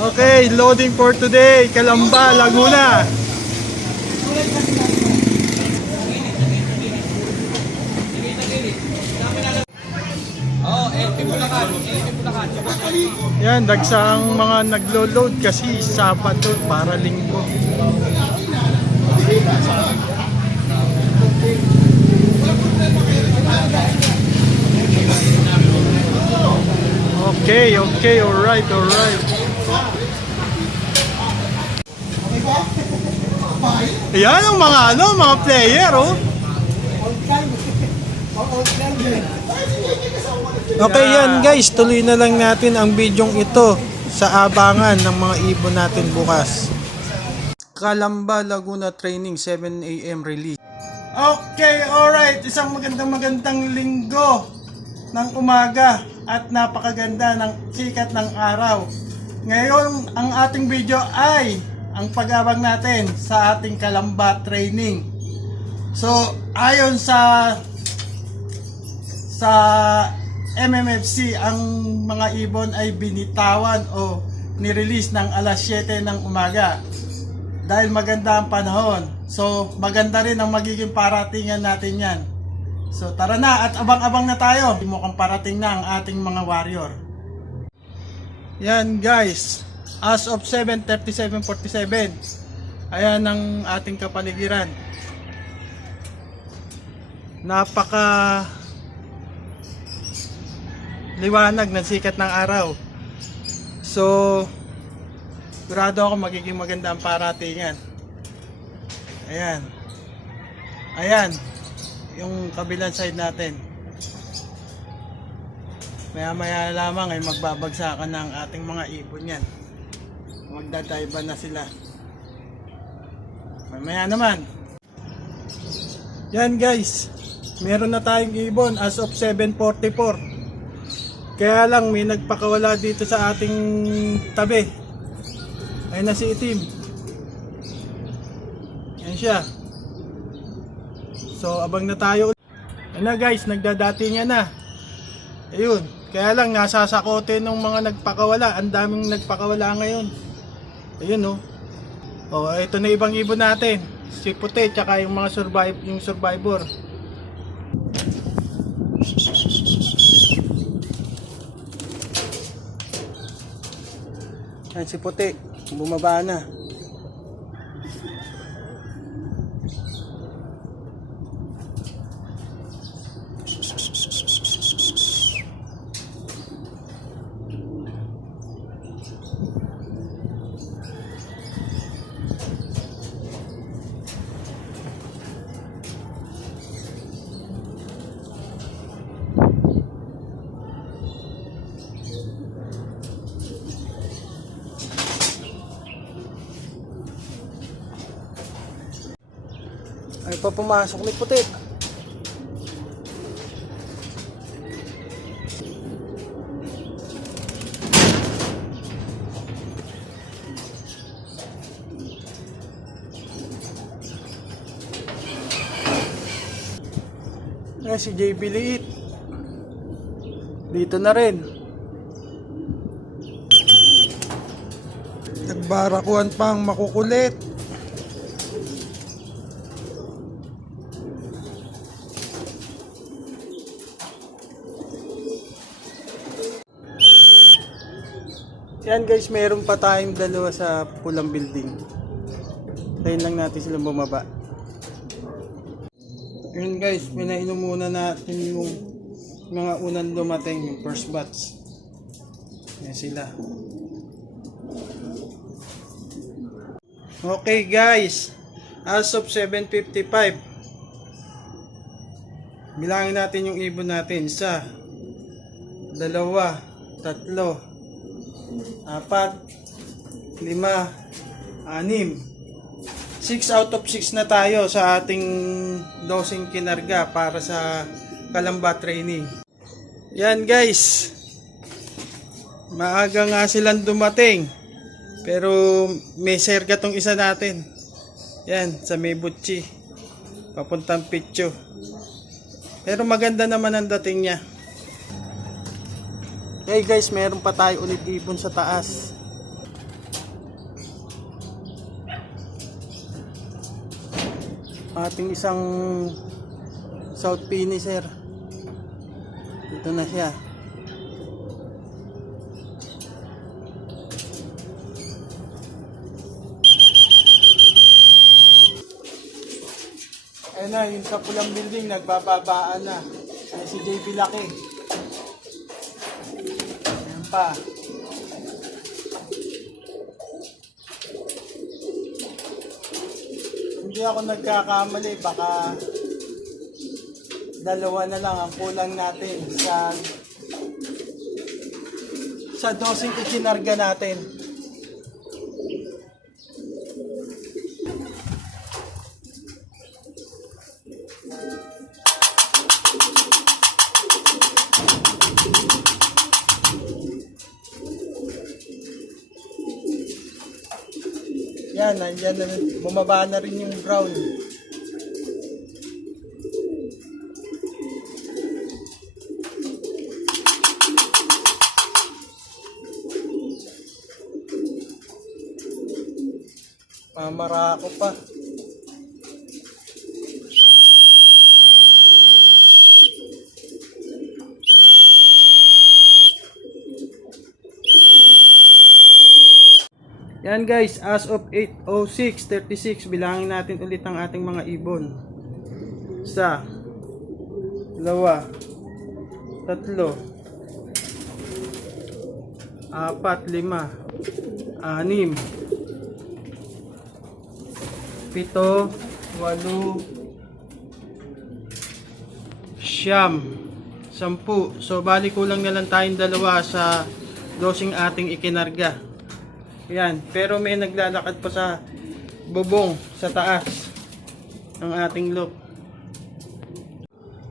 Okay, loading for today, Calamba, Laguna. Yan, dagsang mga naglo-load kasi Sabado para Linggo. Okay, alright. Yan ang mga player, oh. Okay yan guys, tuloy na lang natin ang bidyong ito sa abangan ng mga ibon natin bukas. Calamba, Laguna Training, 7 AM release. Okay, alright. Isang magandang linggo ng umaga at napakaganda ng sikat ng araw. Ngayon, ang ating video ay ang pag-abang natin sa ating Calamba Training. So, ayon sa MMFC, ang mga ibon ay binitawan o nirelease ng alas 7 ng umaga dahil maganda ang panahon. So maganda rin ang magiging paratingan natin yan. So tara na at abang-abang na tayo. Mukhang parating na ang ating mga warrior. Yan guys, as of 7:37:47, ayan ang ating kapaligiran. Napaka liwanag ng sikat ng araw. So sigurado ako magiging maganda ang paratingan. Ayan yung kabilang side natin. Maya lamang ay magbabagsakan ng ating mga ibon yan. Magdadaiba na sila. Mamaya naman. Yan guys, meron na tayong ibon as of 7:44. Kaya lang may nagpakawala dito sa ating tabi. Ayun na si Itim. Yan siya. So abang na tayo. Ayun na guys, nagdadatingan na. Ayun. Kaya lang nasasakote ng mga nagpakawala. Ang daming nagpakawala ngayon. Ayun oh. Oh, ito na ibang ibon natin. Si Puti tsaka yung mga survivor. Yan si Puti, bumaba na. Ay pa pumasok ni Puti. Ay si JB Liit. Dito na rin. Nagbarakuan pang makukulit. Yan guys, meron pa tayong dalawa sa pulang building. Tayin lang natin silang bumaba. Yun guys, pinainom muna natin yung mga unang dumating, yung first batch. Yan sila. Okay guys, as of 7:55, bilangin natin yung ibon natin. 1, 2, 3, 4, 5, 6, 6 out of 6 na tayo sa ating dosing kinarga para sa Calamba Training. Yan guys, maaga nga silang dumating pero may serga tong isa natin. Yan, sa may butchi papuntang Pitcho, pero maganda naman ang dating niya. Hey guys, meron pa tayo ulit ibon sa taas. ating isang South Finisher. Ito na siya. Ayun na, yung sa pulang building, nagbababaan na. Ay, si JP Laki. Ayan pa. Hindi ako nagkakamali, baka dalawa na lang ang kulang natin sa dosing ikinarga natin. Yan, nandiyan na, bumaba na rin yung brown. Mamara ako pa. Yan guys, as of 8:06:36, bilangin natin ulit ang ating mga ibon. 1, 2, 3, 4, 5, 6, 7, 8, 9, 10. So bali kulang na lang tayong dalawa sa dosing ating ikinarga. Yan, pero may naglalakad pa sa bubong sa taas ng ating loop.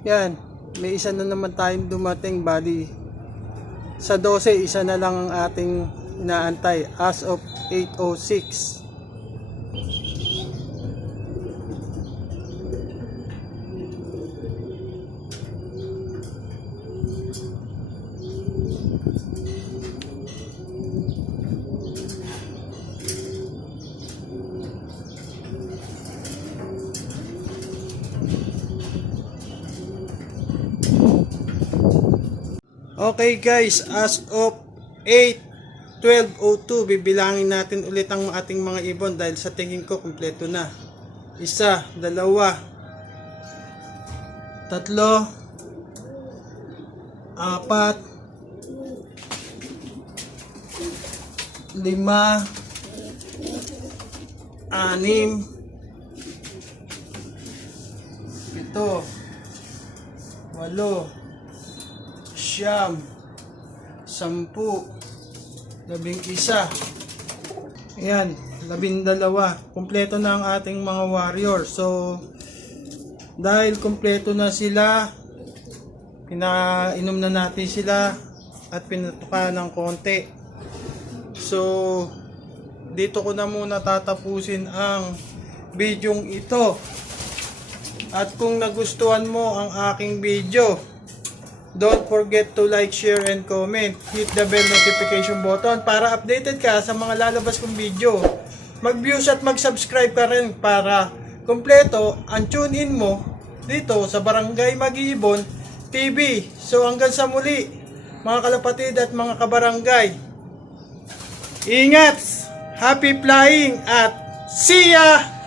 Yan, may isa na naman tayong dumating, bali sa 12, isa na lang ang ating inaantay as of 8:06. Okay guys, as of 8:12:02, bibilangin natin ulit ang ating mga ibon dahil sa tingin ko kumpleto na. 1, 2, 3, 4, 5, 6, 7, 8, 9, 10, 11, 11. Ayan, 12. Kumpleto na ang ating mga warrior. So, dahil kumpleto na sila, pinainom na natin sila at pinatukan ng konti. So, dito ko na muna tatapusin ang bidyong ito. At kung nagustuhan mo ang aking video, don't forget to like, share, and comment. Hit the bell notification button para updated ka sa mga lalabas kong video. Mag-views at mag-subscribe ka rin para kompleto ang tune-in mo dito sa Barangay Mag-iibon TV. So hanggang sa muli, mga kalapatid at mga kabarangay. Ingat! Happy flying at see ya!